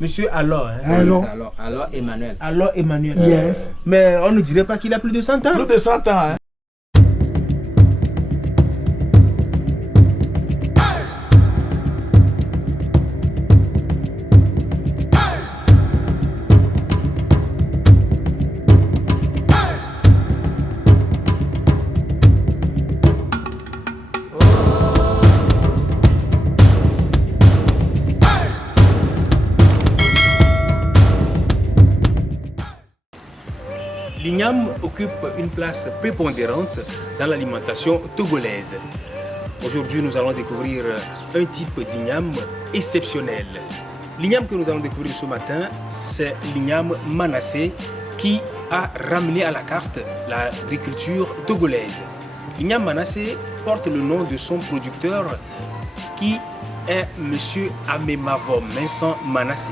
Monsieur alors, hein? Alors Emmanuel. Alors Emmanuel. Yes. Mais on ne dirait pas qu'il a plus de 100 ans. Plus de 100 ans, hein? L'igname occupe une place prépondérante dans l'alimentation togolaise. Aujourd'hui, nous allons découvrir un type d'igname exceptionnel. L'igname que nous allons découvrir ce matin, c'est l'igname Manassé qui a ramené à la carte l'agriculture togolaise. L'igname Manassé porte le nom de son producteur qui est M. Amemavom Vincent Manassé.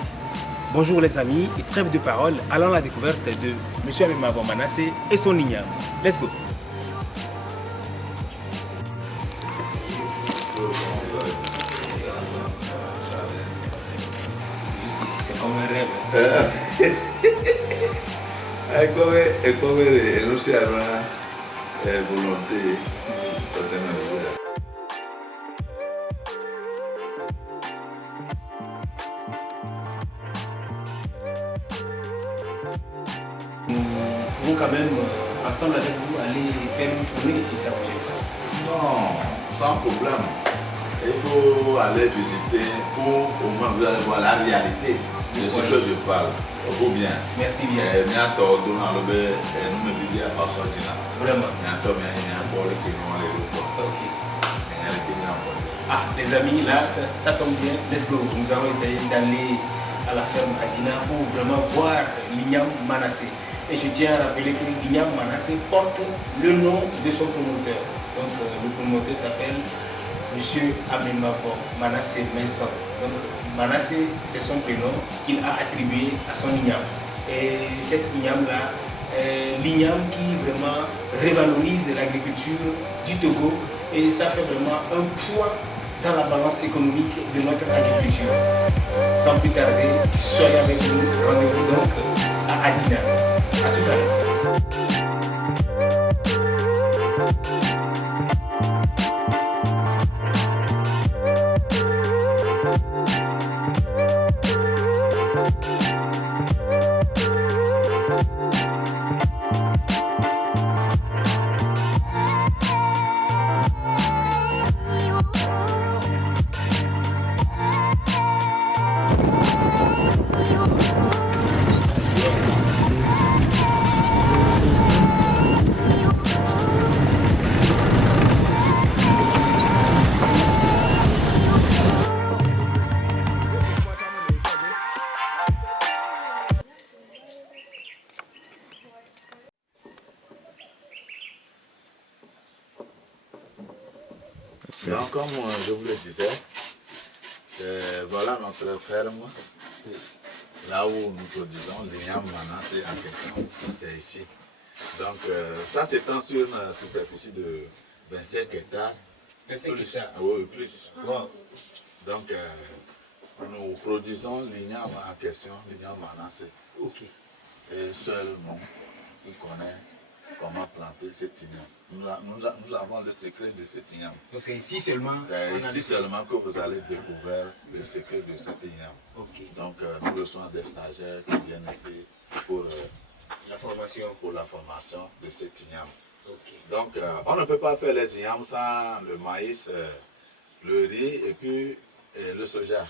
Bonjour les amis et trêve de parole, allons à la découverte de M. Amemavom Manassé et son igname. Let's go! Ici c'est comme un rêve. È come non si avrà volonté possiamo. Nous pouvons quand même, ensemble avec vous, aller faire une tournée si ça vous gêne pas. Non, sans problème. Il faut aller visiter pour au moins vous allez voir la réalité de ce que je parle. Ou bien. Merci bien. Vraiment. Ok. Ah, les amis, là, ça tombe bien. Let's go. Nous allons essayer d'aller à la ferme Adina pour vraiment voir l'igname Manassé. Et je tiens à rappeler que l'igname Manassé porte le nom de son promoteur. Donc, le promoteur s'appelle M. Amemavom Manassé Vincent. Donc, Manassé, c'est son prénom qu'il a attribué à son igname. Et cette igname-là, l'igname qui vraiment révalorise l'agriculture du Togo et ça fait vraiment un poids dans la balance économique de notre agriculture. Sans plus tarder, soyez avec nous. Rendez-vous donc à Adina. À tout à l'heure. Donc, comme je vous le disais, voilà notre ferme, là où nous produisons l'igname Manassé en question, c'est ici. Donc, ça s'étend sur une superficie de 25 hectares. 25 hectares. Oui, plus. Wow. Donc, nous produisons l'igname en question, l'igname Manassé. Ok. Et seul nous qui connaît comment planter cet igname. Nous avons le secret de cet igname. Donc c'est ici seulement ici seulement que vous allez découvrir le secret de cet igname. Ok. Donc nous reçoivons des stagiaires qui viennent ici pour la formation de cet igname. Ok. Donc on ne peut pas faire les ignames sans le maïs, le riz et puis le soja.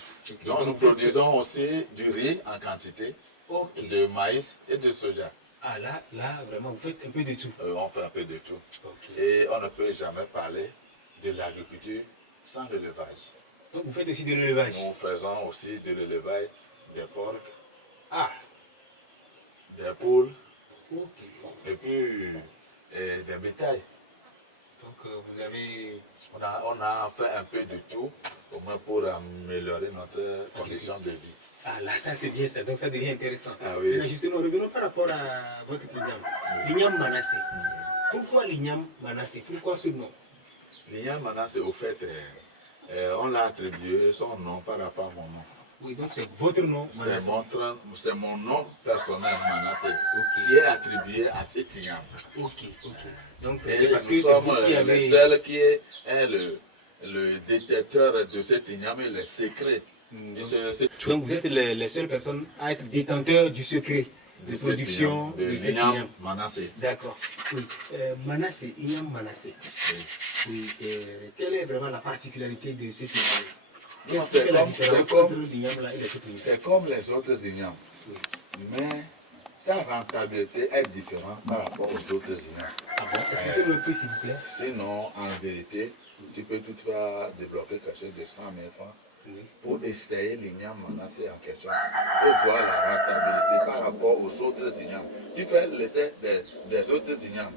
Donc nous produisons aussi du riz en quantité, de maïs et de soja. Ah là, vraiment, vous faites un peu de tout. On fait un peu de tout. Okay. Et on ne peut jamais parler de l'agriculture sans l'élevage. Donc vous faites aussi de l'élevage? Nous faisons aussi de l'élevage des porcs, des poules, et puis des bétails. Donc vous avez... On a fait un peu de tout, au moins pour améliorer notre condition de vie. Ah là, ça c'est bien ça, donc ça devient intéressant. Ah oui. Maintenant, justement, revenons par rapport à votre igname. L'igname Manassé. Pourquoi l'igname Manassé? Pourquoi ce nom? L'igname Manassé, au fait, on l'a attribué son nom par rapport à mon nom. Oui, donc c'est votre nom Manassé. C'est mon nom personnel Manassé, Ok. qui est attribué à cet igname. Ok, ok. Donc Et c'est parce nous que c'est sommes vous qui les avez... seuls qui est le détecteur de cet igname et les secrets. Donc vous êtes les seules personnes à être détenteurs du secret de production de cet igname. Manassé. D'accord. Oui. Manassé, igname Manassé. Oui. Quelle est vraiment la particularité de cet igname? Qu'est-ce qui fait la différence entre l'igname là et les autres ignames? C'est comme les autres ignames, mais sa rentabilité est différente par rapport aux autres ignames. Ah bon? Expliquez-nous un peu s'il vous plaît. Sinon, en vérité, tu peux toutefois débloquer quelque chose de 100 000 francs pour essayer l'igname Manassé en question et voir la rentabilité par rapport aux autres ignames. Tu fais l'essai des autres ignames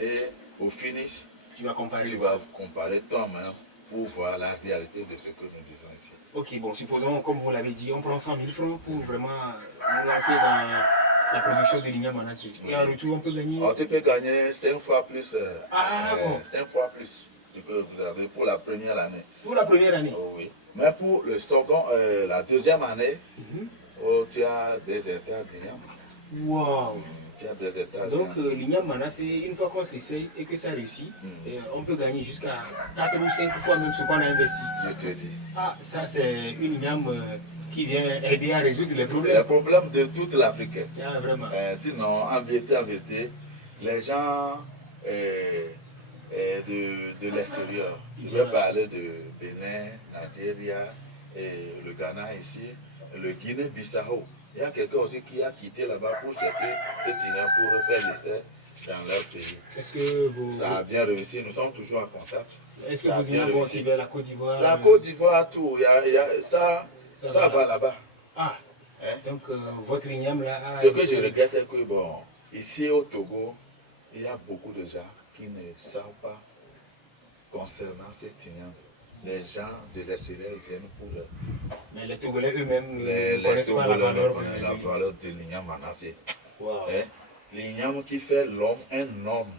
et au finish, Tu vas comparer. tu vas comparer toi-même pour voir la réalité de ce que nous disons ici. Ok, bon, supposons, comme vous l'avez dit, on prend 100 000 francs pour vraiment nous lancer dans la production de l'igname Manassé. Et en retour, on peut gagner... Alors, tu peux gagner 5 fois plus, bon. 5 fois plus ce que vous avez pour la première année. Pour la première année. Oh, oui. Mais pour le second, la deuxième année, oh, tu as des hectares d'igname. Wow. Tu as des hectares Donc d'igname. l'igname Manassé, une fois qu'on s'essaye et que ça réussit, on peut gagner jusqu'à 4 ou 5 fois même ce qu'on a investi. Je te dis. Ah, ça c'est une igname qui vient aider à résoudre les Les problèmes. problèmes de toute l'Afrique. Ah, vraiment. Sinon, en vérité, les gens de l'extérieur, je vais parler de Bénin, Nigeria, et le Ghana ici, le Guinée-Bissau. Il y a quelqu'un aussi qui a quitté là-bas pour chercher cet igname pour faire l'essai dans leur pays. Est-ce que vous... Ça a bien réussi, nous sommes toujours en contact. Est-ce que Ça a vous bien irez réussi. aussi vers la Côte d'Ivoire? La Côte d'Ivoire, tout, ça va là-bas. Ah, Hein? donc votre igname là... Ce que je regrette est que, bon, ici au Togo, il y a beaucoup de gens qui ne savent pas concernant cet igname. Les gens de l'extérieur viennent pour Mais les Togolais eux-mêmes les ne connaissent pas la Togolais valeur. connaissent la valeur de l'igname Manassé. Wow. Hein? L'igname qui fait l'homme un homme.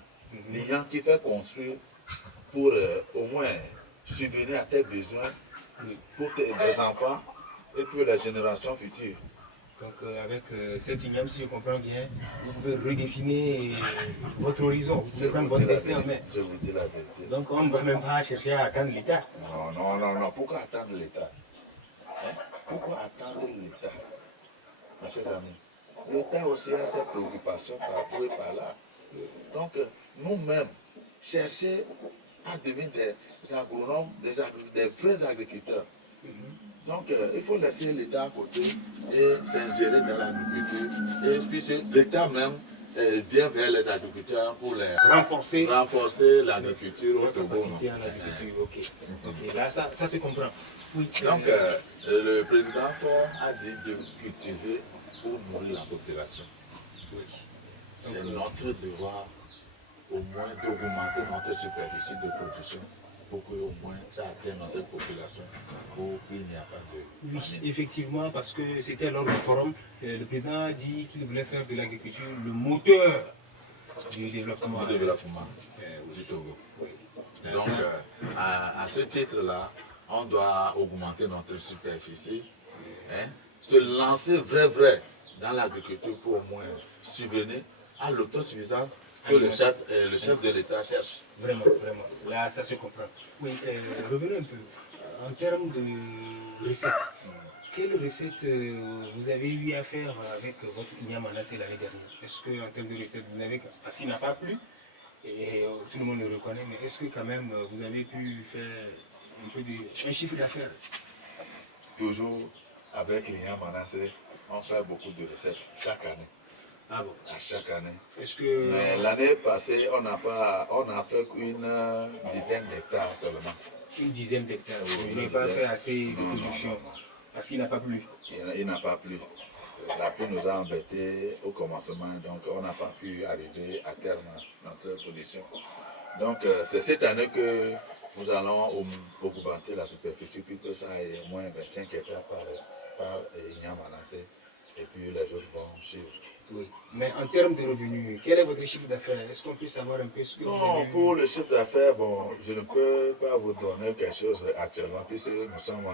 L'igname qui fait construire pour au moins subvenir à tes besoins, pour tes enfants et pour les générations futures. Donc avec cet igname, si je comprends bien, vous pouvez redessiner votre horizon, vous pouvez prendre votre destin en main. Je vous dis la vérité. Donc on ne va même pas chercher à attendre l'État. Non. Pourquoi attendre l'État? Hein? Pourquoi attendre l'État? Mes chers amis, l'État aussi a ses préoccupations par et par là. Donc nous-mêmes, chercher à devenir des agronomes, des vrais agriculteurs. Donc il faut laisser l'État à côté et s'ingérer dans l'agriculture. Et puis l'État même vient vers les agriculteurs pour les Renforcer l'agriculture au votre Togo. capacité en agriculture. Ok, là ça se comprend. Oui. Donc le président Faure a dit de cultiver pour nourrir la population. Oui. C'est notre devoir au moins d'augmenter notre superficie de production pour qu'au moins ça atteigne notre population, pour qu'il n'y ait pas de... Oui, effectivement, parce que c'était lors du forum, le président a dit qu'il voulait faire de l'agriculture le moteur du développement. Du développement du Togo. Oui. Donc, à ce titre-là, on doit augmenter notre superficie, hein, se lancer vrai dans l'agriculture pour au moins subvenir à l'autosuffisance que le chef de l'État cherche. Vraiment. Là, ça se comprend. Oui, revenons un peu. En termes de recettes, quelles recettes vous avez eu à faire avec votre igname Manassé l'année dernière? Est-ce qu'en termes de recettes, vous avez... Parce qu'il n'a pas plu, et tout le monde le reconnaît, mais est-ce que quand même vous avez pu faire un chiffre d'affaires? Toujours avec l'igname Manassé, on fait beaucoup de recettes chaque année. Ah bon? À chaque année. Est-ce que... Mais l'année passée, on a fait une dizaine d'hectares seulement. Une dizaine d'hectares. Oui, Vous n'avez pas fait assez de production parce qu'il n'a pas plu. Il n'a pas plu. La pluie nous a embêtés au commencement, donc on n'a pas pu arriver à terme à notre production. Donc c'est cette année que nous allons augmenter la superficie, puis que ça ait au moins 25 hectares par igname Manasseh et puis les autres vont suivre. Oui. Mais en termes de revenus, quel est votre chiffre d'affaires? Est-ce qu'on peut savoir un peu ce que vous Non, avez eu? pour le chiffre d'affaires, bon, je ne peux pas vous donner quelque chose actuellement puisque nous sommes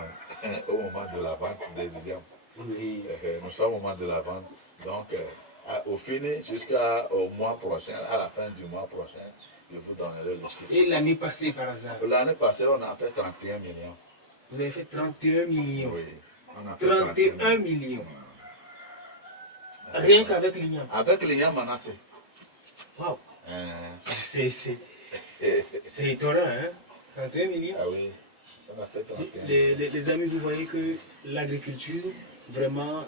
au moment de la vente des idiomes. Oui. Nous sommes au moment de la vente. Donc, au fini, jusqu'au mois prochain, à la fin du mois prochain, je vous donnerai le chiffre. Et l'année passée, par hasard? L'année passée, on a fait 31 millions. Vous avez fait 31 millions. Oui, on a fait 31 millions. Rien qu'avec l'Ignam. Avec l'Ignam Manasseh. Wow. C'est étonnant, hein? 31 millions. Ah oui, on a fait 31 les amis, vous voyez que l'agriculture, vraiment,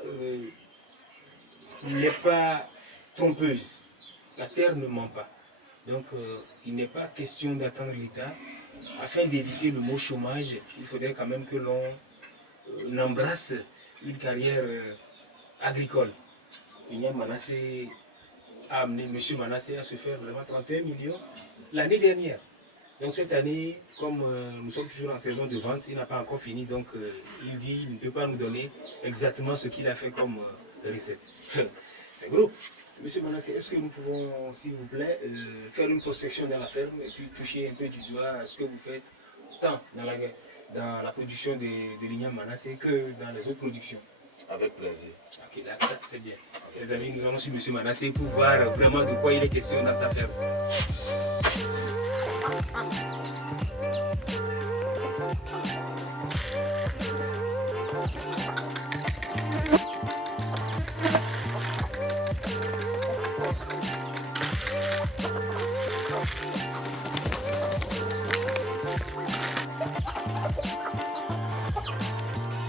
n'est pas trompeuse. La terre ne ment pas. Donc, il n'est pas question d'attendre l'État. Afin d'éviter le mot chômage, il faudrait quand même que l'on embrasse une carrière agricole. L'Ignam Manasseh a amené M. Manasseh à se faire vraiment 31 millions l'année dernière. Donc cette année, comme nous sommes toujours en saison de vente, il n'a pas encore fini, donc il dit qu'il ne peut pas nous donner exactement ce qu'il a fait comme recette. C'est gros. M. Manasseh, est-ce que nous pouvons, s'il vous plaît, faire une prospection dans la ferme et puis toucher un peu du doigt ce que vous faites tant dans la production de l'Ignam Manasseh que dans les autres productions? Avec plaisir. Ok, là, c'est bien. Les amis, nous allons sur M. Manasseh pour voir vraiment de quoi il est question dans sa ferme.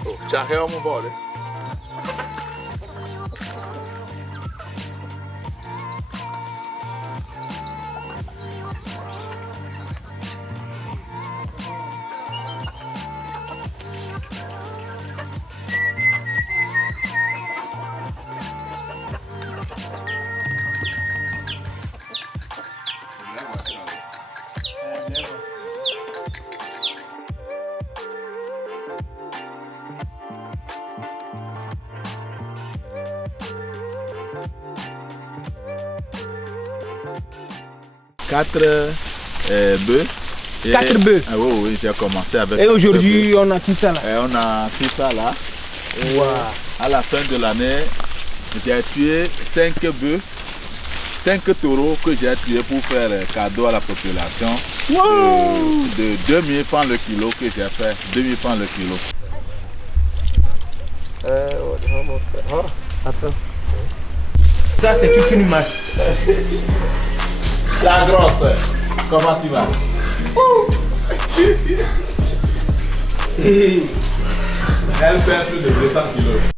Oh, já é uma bola. Quatre bœufs. 4 bœufs. Ah oui, oui, j'ai commencé avec. Et aujourd'hui, on a tout ça là. Et on a tout ça là. Et Wow. à la fin de l'année, j'ai tué 5 bœufs, 5 taureaux que j'ai tués pour faire cadeau à la population. Wow. De 2000 francs le kilo que j'ai fait. 2000 francs le kilo. Attends. Ça, c'est toute une masse. La grosse, comment tu vas? Elle fait plus de 200 kilos.